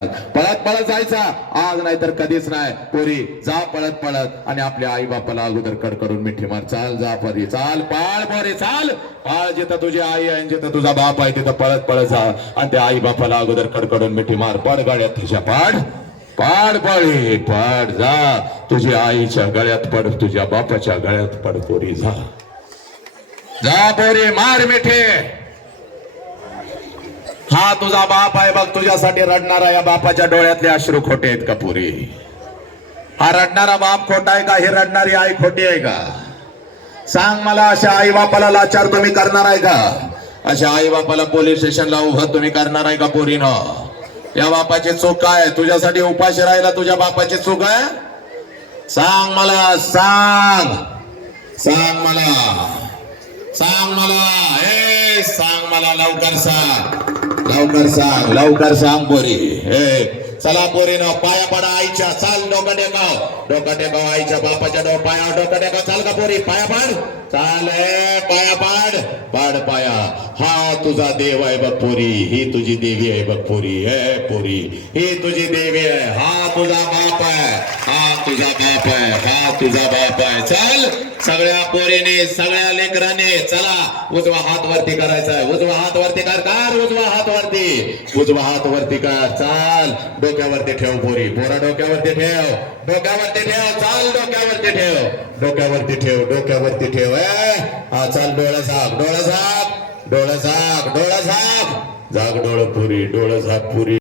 पळत पळत जायचा आज नाही तर कधीच नाही. पोरी जा पळत पळत आणि आपल्या आई बापाला अगोदर कडकडून मिठी मार. चाल जा पोरी चाल, पाळ पोरी चाल, पाळ. जिथं तुझी आई आहे जिथं तुझा बाप आहे तिथं पळत पळत जा आणि त्या आई बापाला अगोदर कडकडून मिठी मार. पड गळ्यात तिच्या पाड, पाड पळे पाड. जा तुझ्या आईच्या गळ्यात पड, तुझ्या बापाच्या गळ्यात पड पोरी. जा जा पोरी मार मिठी. हा तुझा बाप आहे बघ, तुझ्यासाठी रडणारा. या बापाच्या डोळ्यातले अश्रू खोटे आहेत का पुरी? हा रडणारा बाप खोटा आहे का? ही रडणारी आई खोटी आहे का? सांग मला. अशा आई बापाला लाचार तुम्ही करणार आहे का? अशा आई बापाला पोलीस स्टेशनला उभं तुम्ही करणार आहे का पोरीनं? या बापाची चूक काय? तुझ्यासाठी उपाशी राहिला तुझ्या बापाची चूक आहे? सांग मला, सांग, सांग मला, सांग मला, हे सांग मला, लवकर सांग, लवकर सांग, लवकर सांग पोरी. हे चला पोरीनो पाया पडा आईच्या. चाल डोकं टेकाव, डोकं टेकाव आईच्या बापाच्या पाया डोकं टेकाव. चाल का पोरी पाया पाड. चाल पाया पाड, पाड पाया. हा तुझा देव आहे बघ पोरी, ही तुझी देवी आहे बघ पोरी. हे पोरी ही तुझी देवी आहे. हा तुझा बाप आहे, हा तुझा बाप आहे, हा तुझा बाप आहे. चल सगळ्या पोरीने सगळ्या लेकराने चला उजवा हात वरती करायचा आहे. उजवा हात वरती कर, कर उजवा हात वरती, उजवा हात वरती कर. चाल डोक्यावरती ठेव पोरी, पोरा डोक्यावरती ठेव, डोक्यावरती ठेव. चाल डोक्यावरती ठेव, डोक्यावरती ठेव, डोक्यावरती ठेव. हा चाल डोळा झाक, डोळा झाक, डोळा झाक, डोळा झाक. जाग डोळ पुरी, डोळ झाक पुरी.